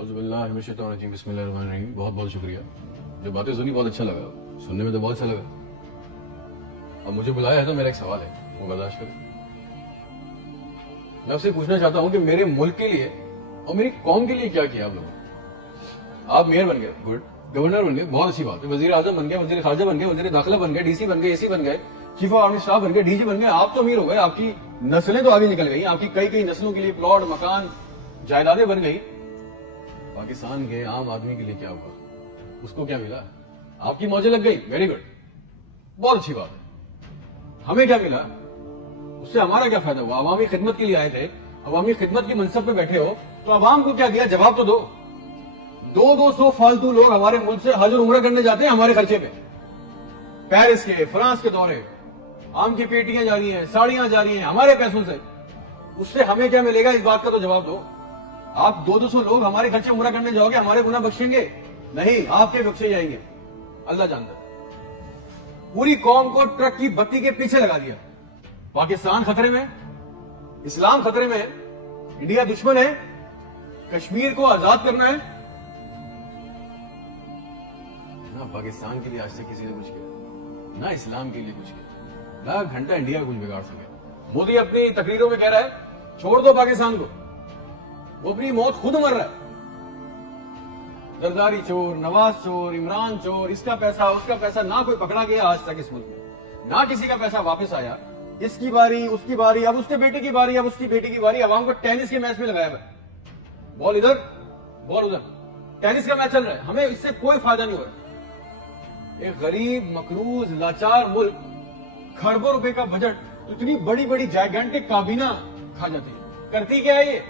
बिस्मिल्लाहिर्रहमानिर्रहीम। बहुत बहुत शुक्रिया, जो बातें सुनी बहुत अच्छा लगा, सुनने में तो बहुत अच्छा लगा। अब मुझे बुलाया है तो मेरा एक सवाल है, वो बर्दाश्त करें। मैं आपसे पूछना चाहता हूँ कि मेरे मुल्क के लिए और मेरी कौम के लिए क्या किया आप लोगों ने? आप मेयर बन गए, गुड, गवर्नर बन गए, बहुत अच्छी बात है, वजीर आजम बन गए, वजीर खारजा बन गए, वजीर दाखिला बन गए, डीसी बन गए, एसी बन गए, चीफ ऑफ आर्मी स्टाफ बन गए, डीजी बन गए। आप तो अमीर हो गए, आपकी नस्लें तो आगे निकल गई, आपकी कई कई नस्लों के लिए प्लॉट, मकान, जायदादें बन गई। पाकिस्तान के आम आदमी के लिए क्या हुआ? उसको क्या मिला? आपकी मौजें लग गई, वेरी गुड, बहुत अच्छी बात है। हमें क्या मिला? उससे हमारा क्या फायदा हुआ? अवामी खिदमत के लिए आए थे, अवामी खिदमत की मनसब पे बैठे हो, तो अवाम को क्या दिया? जवाब तो दो। 200 फालतू लोग हमारे मुल्क से हज और उम्रा करने जाते हैं हमारे खर्चे पे, पेरिस के, फ्रांस के दौरे, आम की पेटियां जा रही हैं, साड़ियां जा रही हैं हमारे पैसों से। उससे हमें क्या मिलेगा? इस बात का तो जवाब दो। आप 200 लोग हमारे खर्चे उम्रा करने जाओगे, हमारे गुनाह बख्शेंगे? नहीं, आपके बख्शे जाएंगे, अल्लाह जानता है। पूरी कौम को ट्रक की बत्ती के पीछे लगा दिया। पाकिस्तान खतरे में, इस्लाम खतरे में है, इंडिया दुश्मन है, कश्मीर को आजाद करना है ना। पाकिस्तान के लिए आज तक किसी ने कुछ किया ना, इस्लाम के लिए कुछ किया ना, घंटा इंडिया कुछ बिगाड़ सके। मोदी अपनी तकरीरों में कह रहा है छोड़ दो पाकिस्तान को, वो अपनी मौत खुद मर रहा है। जरदारी चोर, नवाज चोर, इमरान चोर, इसका पैसा उसका पैसा, ना कोई पकड़ा गया आज तक इस मुल्क में, ना किसी का पैसा वापस आया। इसकी बारी, उसकी बारी, अब उसके बेटे की बारी, अब उसकी बेटी की बारी। अवाम को टेनिस के मैच में लगाया हुआ है, बॉल इधर बॉल उधर, टेनिस का मैच चल रहा है, हमें इससे कोई फायदा नहीं हो रहा। एक गरीब, मकरूज, लाचार मुल्क, खरबों रुपए का बजट, इतनी बड़ी बड़ी जायगेंटिक काबीना खा जाती है। करती क्या है ये?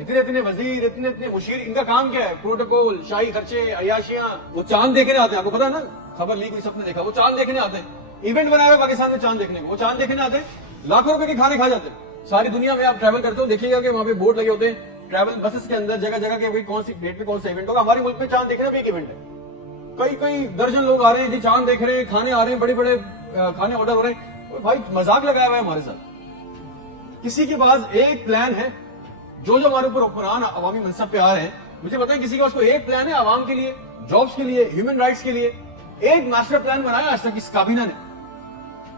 इतने इतने वजीर, इतने इतने मुशीर, इनका काम क्या है? प्रोटोकॉल, शाही खर्चे, अयाशियां। वो चांद देखने आते हैं, आपको पता है ना, खबर लीक हुई, सबने देखा, वो चांद देखने आते हैं। इवेंट बनाया हुआ पाकिस्तान में चांद देखने को, वो चांद देखने आते हैं, लाखों रुपए के खाने खा जाते हैं। सारी दुनिया में आप ट्रैवल करते हो, देखिएगा कि वहां पे बोर्ड लगे होते हैं ट्रैवल बसेस के अंदर, जगह जगह के कौन सी डेट पे कौन सा इवेंट होगा। हमारे मुल्क में चांद देखना भी एक इवेंट है। कई कई दर्जन लोग आ रहे हैं जी, चांद देख रहे हैं, खाने आ रहे हैं, बड़े बड़े खाने ऑर्डर हो रहे हैं। भाई मजाक लगाया हुआ है हमारे साथ। किसी के पास एक प्लान है? जो जो हमारे ऊपर हुक्मरान अवामी मनसब पे आ रहे हैं, मुझे बताएं किसी के पास कोई एक प्लान है आवाम के लिए, जॉब्स के लिए, ह्यूमन राइट्स के लिए? एक मास्टर प्लान बनाया आज तक इस काबीना ने?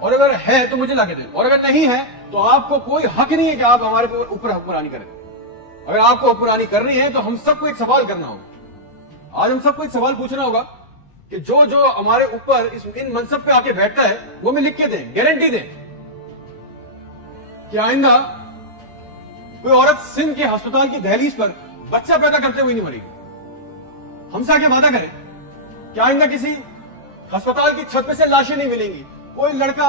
और अगर है तो मुझे लाके दें, और अगर नहीं है तो आपको कोई हक नहीं है कि आप हमारे ऊपर हुक्मरानी करें। अगर आपको हुक्मरानी करनी है तो हम सबको एक सवाल करना होगा। आज हम सबको एक सवाल पूछना होगा कि जो जो हमारे ऊपर इन मनसब पे आके बैठता है वो हमें लिख के दें, गारंटी दें कि आइंदा कोई औरत सिंध के अस्पताल की दहलीज पर बच्चा पैदा करते हुए नहीं मरेगी। हमसे आके वादा करें कि आइंदा किसी अस्पताल की छत पे से लाशें नहीं मिलेंगी, कोई लड़का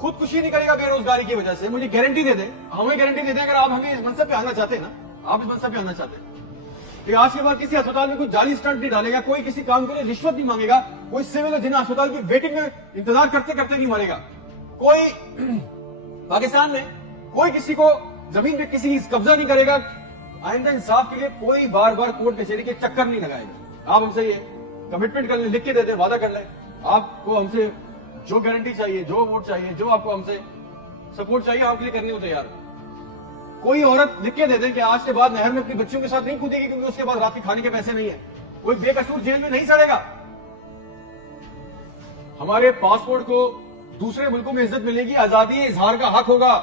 खुदकुशी नहीं करेगा बेरोजगारी की वजह से। मुझे गारंटी दे दें, हमें गारंटी दे दें, अगर आप हमें इस मनसब पे आना चाहते हैं ना, आप इस मनसब पे आना चाहते हैं कि आज के बाद किसी अस्पताल में कोई जाली स्टंट नहीं डालेगा, कोई किसी काम के लिए रिश्वत नहीं मांगेगा, कोई सिविल जिन्हें अस्पताल की वेटिंग में इंतजार करते करते नहीं मरेगा, कोई पाकिस्तान में कोई किसी को जमीन पे किसी कब्जा नहीं करेगा। आइंदा इंसाफ के लिए कोई बार बार कोर्ट कचहरी के चक्कर नहीं लगाएगा। आप हमसे ये कमिटमेंट कर लें, लिख के दे दें, वादा कर लें। आपको हमसे जो गारंटी चाहिए, जो वोट चाहिए, जो आपको हमसे सपोर्ट चाहिए, आपके लिए करने को तैयार है। कोई औरत लिख के दे दें कि आज के बाद नहर में अपनी बच्चियों के साथ नहीं कूदेगी क्योंकि उसके बाद रात के खाने के पैसे नहीं है। कोई बेकसूर जेल में नहीं सड़ेगा। हमारे पासपोर्ट को दूसरे मुल्कों में इज्जत मिलेगी, आजादी इजहार का हक होगा।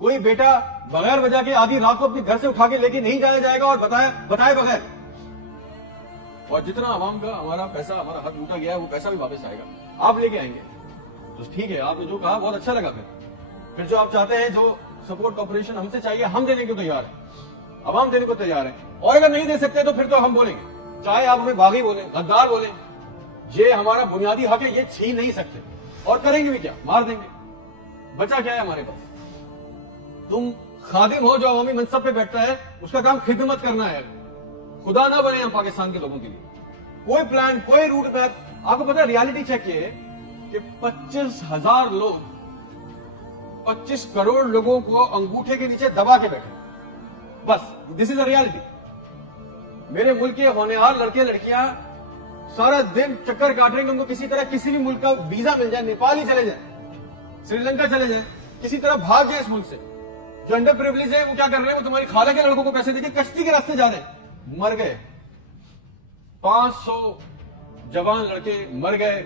कोई बेटा बगैर वजह के आधी रात को अपने घर से उठा के लेके नहीं जाया जाएगा और बताए बगैर। और जितना आवाम का हमारा पैसा, हमारा हक लूटा गया है, वो पैसा भी वापस आएगा, आप लेके आएंगे। तो ठीक है, आपने जो कहा बहुत अच्छा लगा। फिर जो आप चाहते हैं, जो सपोर्ट कॉर्पोरेशन हमसे चाहिए, हम देने को तैयार है, अवाम देने को तैयार है। और अगर नहीं दे सकते तो फिर तो हम बोलेंगे, चाहे आप हमें बागी बोले, गद्दार बोले, ये हमारा बुनियादी हक है, ये छीन नहीं सकते। और करेंगे भी क्या? मार देंगे। बचा क्या है हमारे पास? तुम खादिम हो जो अवामी मनसब पे बैठता है, उसका काम खिदमत करना है। खुदा ना बने हम पाकिस्तान के लोगों के लिए। कोई प्लान, कोई रूट मैप। आपको पता है, रियलिटी चेक ये कि 25,000 लोग, 25 करोड़ लोगों को अंगूठे के नीचे दबा के बैठे, बस। This is a reality. मेरे मुल्क के होनहार लड़के लड़कियां सारा दिन चक्कर काट रहे हैं, उनको किसी तरह किसी भी मुल्क का वीजा मिल जाए, नेपाल ही चले जाए, श्रीलंका चले जाए, किसी तरह भाग जाए इस मुल्क से। जो अंडर प्रिविलेज है वो क्या कर रहे हैं? वो तुम्हारी खाला के लड़कों को पैसे देके कश्ती के रास्ते जा रहे हैं, मर गए, 500 जवान लड़के मर गए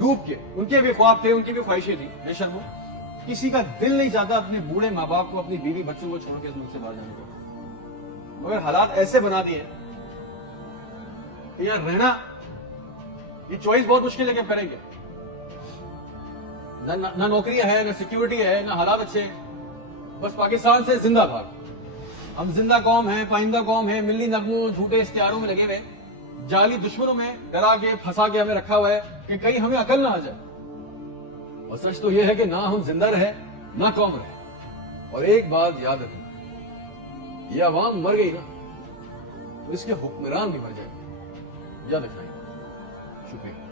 डूब के। उनके भी ख्वाब थे, उनकी भी ख्वाहिशें थी बेशर्मो। किसी का दिल नहीं चाहता अपने बूढ़े माँ बाप को, अपनी बीवी बच्चों को छोड़ के इस मुल्क से बाहर जाने को, मगर हालात ऐसे बना दिए कि यहाँ रहना, ये चॉइस बहुत मुश्किल है कि करेंगे। ना नौकरियां है, ना सिक्योरिटी है, ना हालात अच्छे, बस पाकिस्तान से जिंदा भाग। हम जिंदा कौम है, पाइंदा कौम है, मिली नगमों झूठे इश्तिहारों में लगे हुए, जाली दुश्मनों में डरा के फंसा के हमें रखा हुआ है कि कहीं हमें अकल ना आ जाए। और सच तो यह है कि ना हम जिंदा रहे ना कौम रहे। और एक बात याद रखें, ये अवाम मर गई ना तो इसके हुक्मरान भी मर जाएंगे, याद रखना। शुक्रिया।